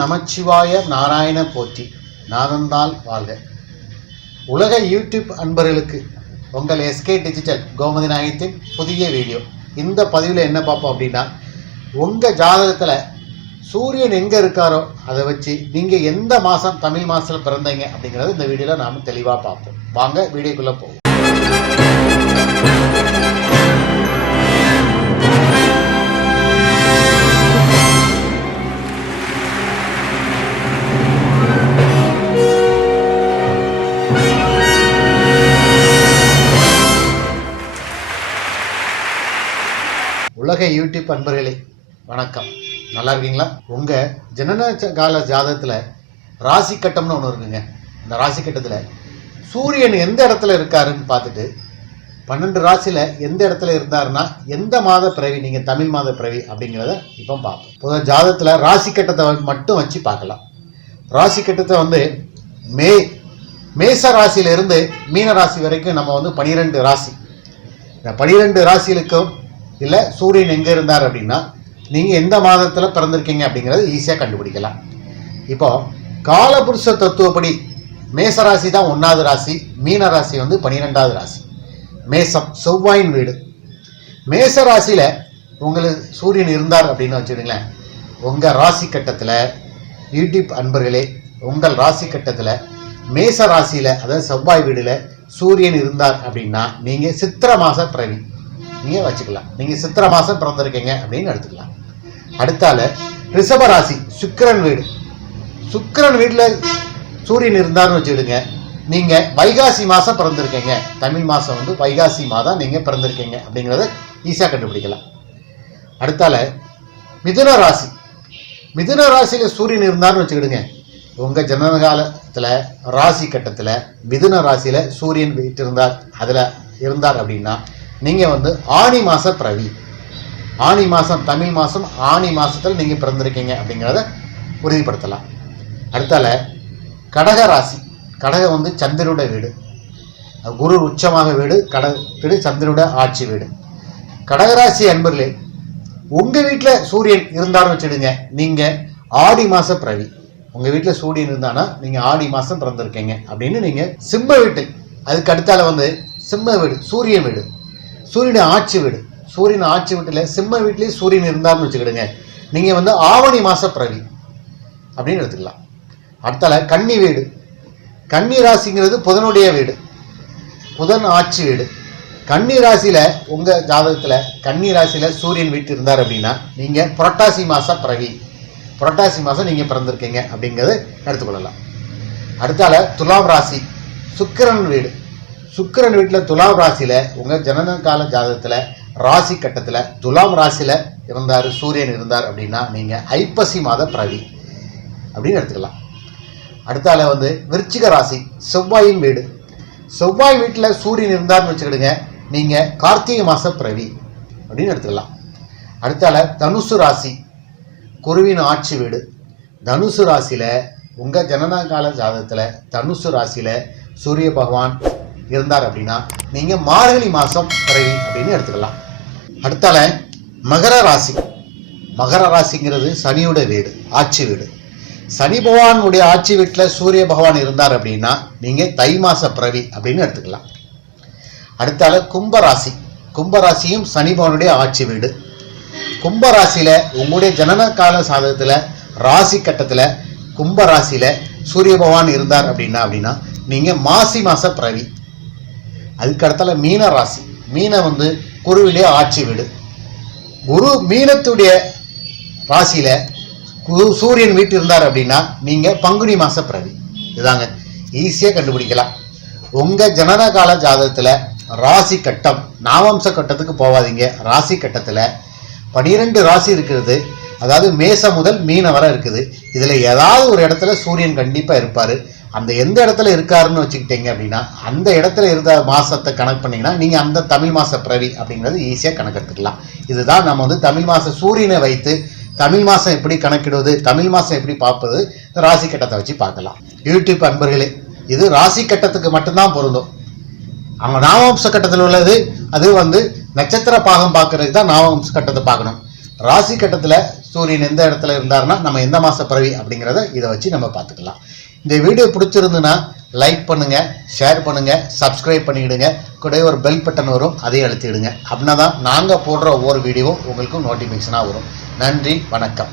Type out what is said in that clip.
நமச்சிவாய நாராயண போற்றி. நாதந்தால் வாழ்க. உலக யூடியூப் அன்பர்களுக்கு உங்கள் எஸ்கே டிஜிட்டல் கோமதி நாயகத்தின் புதிய வீடியோ. இந்த பதிவில் என்ன பார்ப்போம் அப்படின்னா உங்கள் ஜாதகத்தில் சூரியன் எங்கே இருக்காரோ அதை வச்சு நீங்கள் எந்த மாதம் தமிழ் மாதத்தில் பிறந்தீங்க அப்படிங்கிறத இந்த வீடியோவில் நாம் தெளிவாக பார்ப்போம். வாங்க வீடியோக்குள்ளே போவோம். உலக யூடியூப் அன்பர்களே வணக்கம். நல்லா இருக்கீங்களா? உங்கள் ஜனன கால ஜாதகத்தில் ராசி கட்டம்னு ஒன்று இருக்குங்க. இந்த ராசி கட்டத்தில் சூரியன் எந்த இடத்துல இருக்காருன்னு பார்த்துட்டு பன்னெண்டு ராசியில் எந்த இடத்துல இருந்தாருன்னா எந்த மாத பிறவி? நீங்கள் தமிழ் மாத பிறவி அப்படிங்கிறத இப்போ பார்ப்போம். பொதுவாக ஜாதகத்தில் ராசி கட்டத்தை மட்டும் வச்சு பார்க்கலாம். ராசி கட்டத்தை வந்து மே மேச ராசியிலிருந்து மீன ராசி வரைக்கும் நம்ம வந்து பனிரெண்டு ராசி. இந்த பனிரெண்டு ராசிகளுக்கும் இல்லை சூரியன் எங்கே இருந்தார் அப்படின்னா நீங்கள் எந்த மாதத்தில் பிறந்திருக்கீங்க அப்படிங்கிறத ஈஸியாக கண்டுபிடிக்கலாம். இப்போ காலபுருஷ தத்துவப்படி மேச ராசி தான் ஒன்றாவது ராசி மீன ராசி வந்து பன்னிரெண்டாவது ராசி. மேசம் செவ்வாயின் வீடு. மேச ராசியில் உங்களுக்கு சூரியன் இருந்தார் அப்படின்னு வச்சுடுங்களேன் உங்கள் ராசி கட்டத்தில் யூடியூப் அன்பர்களே உங்கள் ராசி கட்டத்தில் மேச ராசியில் அதாவது செவ்வாய் வீடில் சூரியன் இருந்தார் அப்படின்னா நீங்கள் சித்திர மாத பிறவி நீங்கள் வச்சுக்கலாம். நீங்கள் சித்திர மாதம் பிறந்திருக்கீங்க அப்படின்னு எடுத்துக்கலாம். அடுத்தால ரிஷபராசி ராசி சுக்கிரன் வீடு. சுக்கிரன் வீட்டில் சூரியன் இருந்தார்னு வச்சுக்கிடுங்க. நீங்கள் வைகாசி மாதம் பிறந்திருக்கீங்க. தமிழ் மாதம் வந்து வைகாசி மாதம் நீங்கள் பிறந்திருக்கீங்க அப்படிங்கிறத ஈஸியாக கண்டுபிடிக்கலாம். அடுத்தால மிதுன ராசி. மிதுன ராசியில் சூரியன் இருந்தார்னு வச்சுக்கிடுங்க. உங்கள் ஜனன காலத்தில் ராசி கட்டத்தில் மிதுன ராசியில் சூரியன் வீட்டிருந்தார். அதில் இருந்தார் அப்படின்னா நீங்கள் வந்து ஆணி மாத பிரவி. ஆணி மாதம் தமிழ் மாதம் ஆணி மாதத்தில் நீங்கள் பிறந்திருக்கீங்க அப்படிங்கிறத உறுதிப்படுத்தலாம். அடுத்தால கடக ராசி. கடகம் வந்து சந்திரனுடைய வீடு. குரு உச்சமாக வீடு கட வீடு சந்திரனுடைய ஆட்சி வீடு. கடகராசி அன்பர்களே உங்கள் வீட்டில் சூரியன் இருந்தார்னு வச்சுடுங்க நீங்கள் ஆடி மாத பிரவி. உங்கள் வீட்டில் சூரியன் இருந்தானா நீங்கள் ஆடி மாதம் பிறந்திருக்கீங்க அப்படின்னு நீங்கள் சிம்ம வீட்டு. அதுக்கு அடுத்தால வந்து சிம்ம வீடு சூரியன் வீடு. சூரியன் ஆட்சி வீடு. சூரியன் ஆட்சி வீட்டில் சிம்ம வீட்லேயே சூரியன் இருந்தார்னு வச்சுக்கிடுங்க. நீங்கள் வந்து ஆவணி மாத பிரவி அப்படின்னு எடுத்துக்கலாம். அடுத்தால கன்னி வீடு. கன்னி ராசிங்கிறது புதனுடைய வீடு. புதன் ஆட்சி வீடு. கன்னி ராசியில் உங்கள் ஜாதகத்தில் கன்னி ராசியில் சூரியன் வீட்டு இருந்தார் அப்படின்னா நீங்கள் புரட்டாசி மாத பிறவி. புரட்டாசி மாதம் நீங்கள் பிறந்திருக்கீங்க அப்படிங்கிறத எடுத்துக்கொள்ளலாம். அடுத்தால துலாம் ராசி. சுக்கிரன் வீடு. சுக்கிரன் வீட்டில் துலாம் ராசியில் உங்கள் ஜனன கால ஜாதகத்தில் ராசி கட்டத்தில் துலாம் ராசியில் இருந்தார் சூரியன் இருந்தார் அப்படின்னா நீங்கள் ஐப்பசி மாத பிரவி அப்படின்னு எடுத்துக்கலாம். அடுத்தால வந்து விருச்சிக ராசி செவ்வாயின் வீடு. செவ்வாய் வீட்டில் சூரியன் இருந்தார்னு வச்சுக்கிடுங்க நீங்கள் கார்த்திகை மாத பிரவி அப்படின்னு எடுத்துக்கலாம். அடுத்தால தனுசு ராசி குருவின் ஆட்சி வீடு. தனுசு ராசியில் உங்கள் ஜனன கால ஜாதகத்தில் தனுசு ராசியில் சூரிய பகவான் இருந்தார் அப்படின்னா நீங்கள் மார்கழி மாதம் பிறவி அப்படின்னு எடுத்துக்கலாம். அடுத்தால மகர ராசி. மகர ராசிங்கிறது சனியோட வீடு ஆட்சி வீடு. சனி பகவானுடைய ஆட்சி வீட்டில் சூரிய பகவான் இருந்தார் அப்படின்னா நீங்கள் தை மாச பிறவி அப்படின்னு எடுத்துக்கலாம். அடுத்தால கும்பராசி. கும்பராசியும் சனி பகவானுடைய ஆட்சி வீடு. கும்பராசியில் உங்களுடைய ஜனன கால சாதகத்தில் ராசி கட்டத்தில் கும்பராசியில் சூரிய பகவான் இருந்தார் அப்படின்னா அப்படின்னா நீங்கள் மாசி மாச பிறவி. அதுக்கு அடுத்தால மீன ராசி. மீனை வந்து குருவிலே ஆட்சி வீடு. குரு மீனத்துடைய ராசியில் குரு சூரியன் வீட்டு இருந்தார் அப்படின்னா நீங்கள் பங்குனி மாத பிறவி இதாங்க. ஈஸியாக கண்டுபிடிக்கலாம். உங்கள் ஜனன கால ஜாதகத்தில் ராசி கட்டம் நாமம்ச கட்டத்துக்கு போகாதீங்க ராசி கட்டத்தில் பனிரெண்டு ராசி இருக்கிறது அதாவது மேச முதல் மீன வரை இருக்குது. இதில் ஏதாவது ஒரு இடத்துல சூரியன் கண்டிப்பாக இருப்பார். அந்த எந்த இடத்துல இருக்காருன்னு வச்சுக்கிட்டீங்க அப்படின்னா அந்த இடத்துல இருந்த மாதத்தை கணக்கு பண்ணீங்கன்னா நீங்கள் அந்த தமிழ் மாத பிறவி அப்படிங்கிறது ஈஸியாக கணக்கெடுத்துக்கலாம். இதுதான் நம்ம வந்து தமிழ் மாத சூரியனை வைத்து தமிழ் மாதம் எப்படி கணக்கிடுவது தமிழ் மாதம் எப்படி பார்ப்பது இந்த ராசி கட்டத்தை வச்சு பார்க்கலாம். யூடியூப் அன்பர்களே இது ராசி கட்டத்துக்கு மட்டும்தான் பொருந்தும். அவங்க நாவம்ச கட்டத்தில் உள்ளது அது வந்து நட்சத்திர பாகம் பார்க்கறதுக்கு தான் நாவம்ச கட்டத்தை பார்க்கணும். ராசி கட்டத்தில் சூரியன் எந்த இடத்துல இருந்தாருன்னா நம்ம எந்த மாத பிறவி அப்படிங்கிறத இதை வச்சு நம்ம பார்த்துக்கலாம். இந்த வீடியோ பிடிச்சிருந்துன்னா லைக் பண்ணுங்கள் ஷேர் பண்ணுங்கள் சப்ஸ்கிரைப் பண்ணிவிடுங்க கூட ஒரு பெல் பட்டன் வரும் அதையும் அழுத்திடுங்க. அப்படின்னா தான் நாங்கள் போடுற ஒவ்வொரு வீடியோவும் உங்களுக்கு நோட்டிஃபிகேஷனாக வரும். நன்றி வணக்கம்.